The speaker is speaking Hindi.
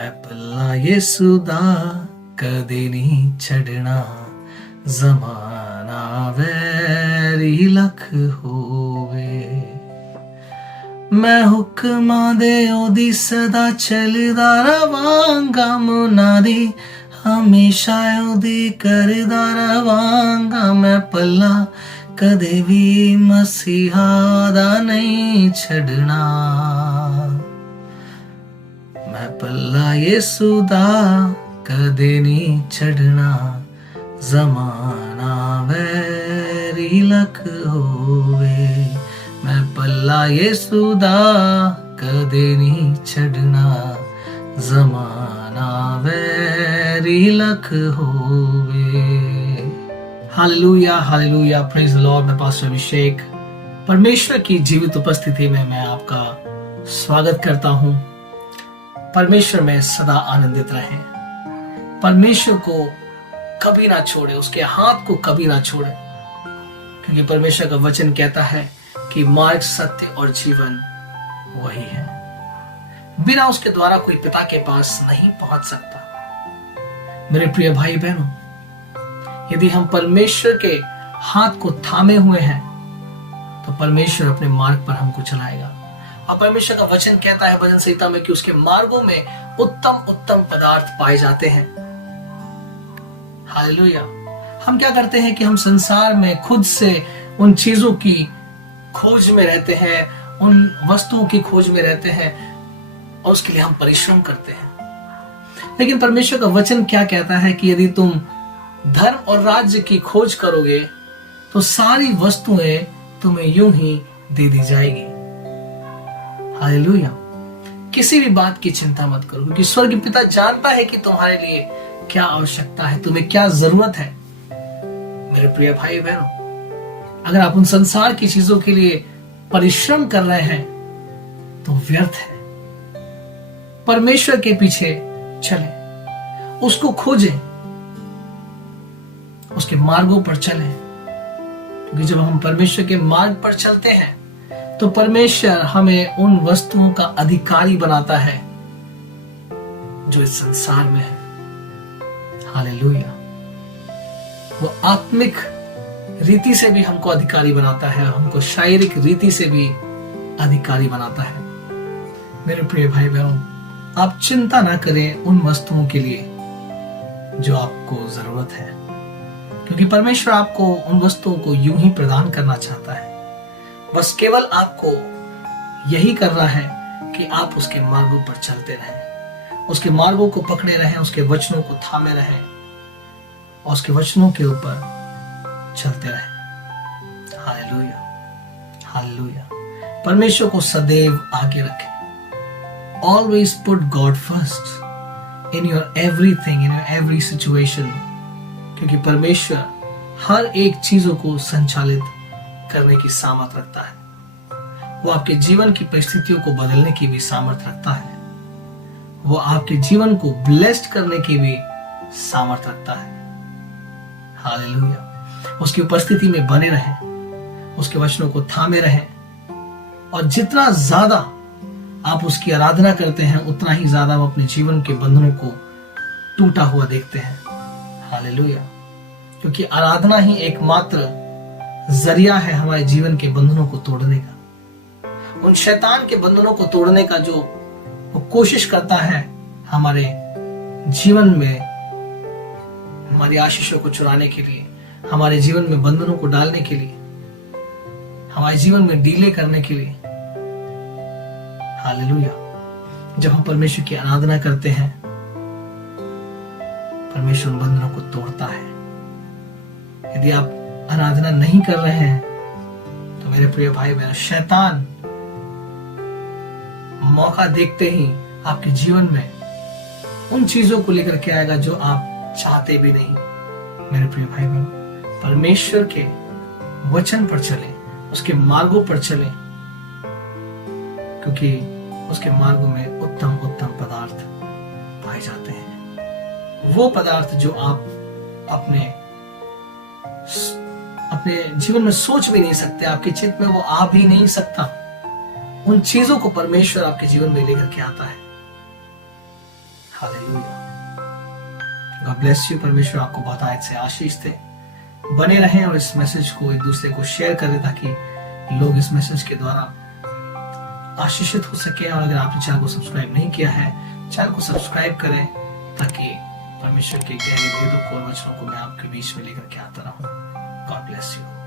मैं पल्ला यीशु दा कदे नहीं छड़ना, जमाना वैरी लख होवे। मैं हुक्मां दे ओदी सदा चलदा रवांगा, मुनादी हमेशा ओदी करदा रवांगा। मैं पल्ला कदे भी मसीहा दा नहीं छड़ना, मैं पल्ला यीशु दा कदे नहीं छड़ना, जमाना वैरी लख होवे। मैं पल्ला यीशु दा कदे नहीं छड़ना, जमाना वैरी लख होवे। Hallelujah hallelujah, praise the Lord. मैं पास्टर अभिषेक परमेश्वर की जीवित उपस्थिति में मैं आपका स्वागत करता हूं। परमेश्वर में सदा आनंदित रहें, परमेश्वर को कभी ना छोड़े, उसके हाथ को कभी ना छोड़े, क्योंकि परमेश्वर का वचन कहता है कि मार्ग, सत्य और जीवन वही है। बिना उसके द्वारा कोई पिता के पास नहीं पहुंच सकता। मेरे प्रिय भाई बहनों, यदि हम परमेश्वर के हाथ को थामे हुए हैं तो परमेश्वर अपने मार्ग पर हमको चलाएगा। और परमेश्वर का वचन कहता है भजन संहिता में कि उसके मार्गों में उत्तम उत्तम पदार्थ पाए जाते हैं। हालेलुया। हम क्या करते हैं कि हम संसार में खुद से उन चीजों की खोज में रहते हैं, उन वस्तुओं की खोज में रहते हैं और उसके लिए हम परिश्रम करते हैं। लेकिन परमेश्वर का वचन क्या कहता है कि यदि तुम धर्म और राज्य की खोज करोगे तो सारी वस्तुएं तुम्हें यूं ही दे दी जाएगी। हालेलुया। किसी भी बात की चिंता मत करो, क्योंकि स्वर्ग पिता जानता है कि तुम्हारे लिए क्या आवश्यकता है, तुम्हें क्या जरूरत है। मेरे प्रिय भाई बहनों, अगर आप उन संसार की चीजों के लिए परिश्रम कर रहे हैं तो व्यर्थ है। परमेश्वर के पीछे चलें, उसको खोजें, उसके मार्गों पर चलें, क्योंकि जब हम परमेश्वर के मार्ग पर चलते हैं तो परमेश्वर हमें उन वस्तुओं का अधिकारी बनाता है जो इस संसार में है। हालेलुया। वो आत्मिक रीति से भी हमको अधिकारी बनाता है, हमको शारीरिक रीति से भी अधिकारी बनाता है। मेरे प्रिय भाई बहनों, आप चिंता ना करें उन वस्तुओं के लिए जो आपको जरूरत है, क्योंकि परमेश्वर आपको उन वस्तुओं को यूं ही प्रदान करना चाहता है। बस केवल आपको यही करना है कि आप उसके मार्गों पर चलते रहें, उसके मार्गों को पकड़े रहें, उसके वचनों को थामे रहें और उसके वचनों के ऊपर चलते रहें। Hallelujah hallelujah. परमेश्वर को सदैव आगे रखें। Always put God first in your everything, in your every situation, क्योंकि परमेश्वर हर एक चीजों को संचालित करने की सामर्थ रखता है। वो आपके जीवन की परिस्थितियों को बदलने की भी सामर्थ रखता है। वो आपके जीवन को ब्लेस्ड करने की भी सामर्थ रखता है। हालेलुया। उसकी उपस्थिति में बने रहें, उसके वचनों को थामे रहें, और जितना ज्यादा आप उसकी आराधना करते हैं उतना ही ज्यादा आप अपने जीवन के बंधनों को टूटा हुआ देखते हैं। हालेलुया। क्योंकि आराधना ही एकमात्र जरिया है हमारे जीवन के बंधनों को तोड़ने का, उन शैतान के बंधनों को तोड़ने का जो वो कोशिश करता है हमारे जीवन में हमारी आशीषों को चुराने के लिए, हमारे जीवन में बंधनों को डालने के लिए, हमारे जीवन में डीले करने के लिए। हालेलुया। जब हम परमेश्वर की आराधना करते हैं, परमेश्वर उन बंधनों को तोड़ता है। यदि आप आराधना नहीं कर रहे हैं तो मेरे प्रिय भाई बहन, शैतान मौका देखते ही आपके जीवन में उन चीजों को लेकर के आएगा जो आप चाहते भी नहीं। मेरे प्रिय भाई बहन, परमेश्वर के वचन पर चलें, उसके मार्गों पर चलें, क्योंकि उसके मार्गों में उत्तम उत्तम पदार्थ पाए जाते हैं। वो पदार्थ जो आप अपने जीवन में सोच भी नहीं सकते, आपके चित्त में वो आ भी नहीं सकता। उन चीजों को परमेश्वर आपके जीवन में लेकर के आता है। हालेलुया। God bless you. परमेश्वर आपको बहुत आयत से आशीष दे। बने रहें और इस मैसेज को एक दूसरे को शेयर करें ताकि लोग इस मैसेज के द्वारा आशीषित हो सके। और अगर आपने चैनल को सब्सक्राइब नहीं किया है, चैनल को सब्सक्राइब करें ताकि परमेश्वर के गहरे वेदों को और वचनों को मैं आपके बीच में लेकर के आता रहूं। God bless you.